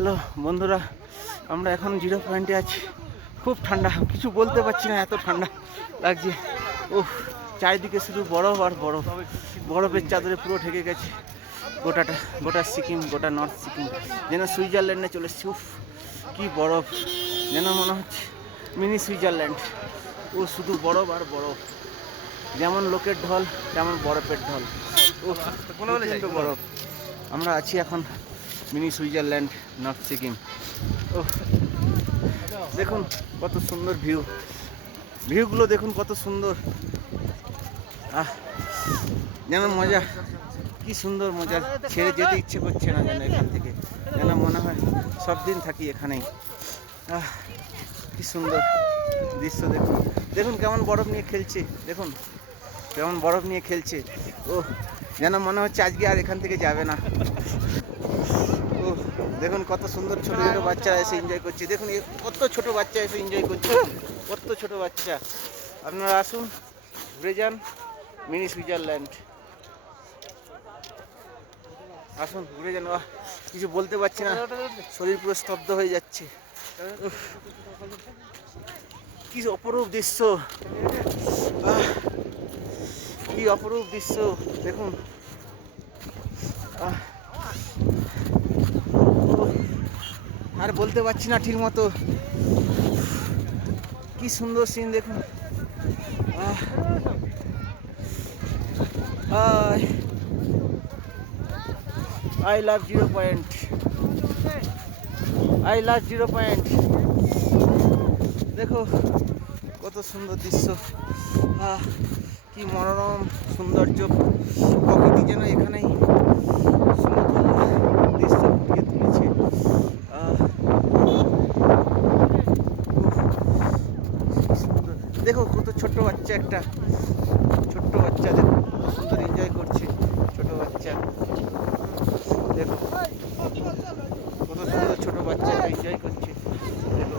Hello বন্ধুরা, আমরা এখন জিরো পয়েন্টে আছি। খুব ঠান্ডা, কিছু বলতে পারছি না, এত ঠান্ডা লাগছে। ওহ, চারিদিকে শুধু বরফ আর বরফ, বরফের চাদরে পুরো ঢেকে গেছে গোটাটা, গোটা সিকিম, গোটা নর্থ সিকিম, যেন সুইজারল্যান্ডে চলে এসেছি। উফ, কী বরফ, যেন মনে হচ্ছে মিনি সুইজারল্যান্ড। ও শুধু বরফ আর বরফ, যেমন লোকের ঢল তেমন বরফের ঢল। ও বরফ। আমরা আছি এখন মিনি সুইজারল্যান্ড, নর্থ সিকিম। ও দেখুন কত সুন্দর ভিউগুলো দেখুন কত সুন্দর। যেন মজা, কি সুন্দর মজা, ছেড়ে যেতে ইচ্ছে করছে না যেন এখান থেকে, যেন মনে হয় সব দিন থাকি এখানেই। কি সুন্দর দৃশ্য দেখুন, দেখুন কেমন বরফ নিয়ে খেলছে, দেখুন কেমন বরফ নিয়ে খেলছে। ও যেন মনে হচ্ছে আজকে আর এখান থেকে যাবে না। ও দেখুন কত সুন্দর ছোট ছোট বাচ্চারা এসে এনজয় করছে। দেখুন কত ছোট বাচ্চা এসে এনজয় করছে, কত ছোট বাচ্চা। আপনারা আসুন, ঘুরে যান মিনি সুইজারল্যান্ড, আসুন ঘুরে যান। কিছু বলতে পারছি না, শরীর পুরো স্তব্ধ হয়ে যাচ্ছে। কি অপরূপ দৃশ্য, কি অপরূপ দৃশ্য দেখুন। আর বলতে পারছি না ঠিক মতো, কি সুন্দর সিন দেখুন। I love 0 point. I love 0 point. দেখো কত সুন্দর দৃশ্য, কি মনোরম সৌন্দর্য, প্রকৃতি যেন এখানেই সুন্দর দৃশ্য ফুটিয়ে তুলেছে। দেখো কত ছোট্ট বাচ্চা, একটা ছোট্ট বাচ্চা দেখো কত সুন্দর এনজয় করছে, ছোট বাচ্চা দেখো কত সুন্দর ছোট বাচ্চা এনজয় করছে। দেখো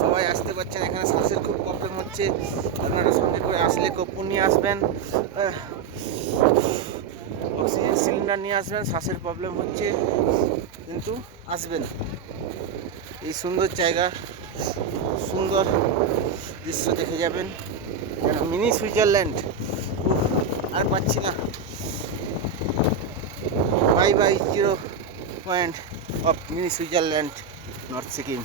সবাই আসতে পারছেন, এখানে শ্বাসের খুব প্রবলেম হচ্ছে। আপনারা সঙ্গে করে আসলে কর্পূর নিয়ে আসবেন, অক্সিজেন সিলিন্ডার নিয়ে আসবেন। শ্বাসের প্রবলেম হচ্ছে কিন্তু আসবেন, এই সুন্দর জায়গা, সুন্দর দৃশ্য দেখে যাবেন, যেন মিনি সুইজারল্যান্ড। আর পাচ্ছি না। Bye bye 0 point of mini Switzerland, north Sikkim.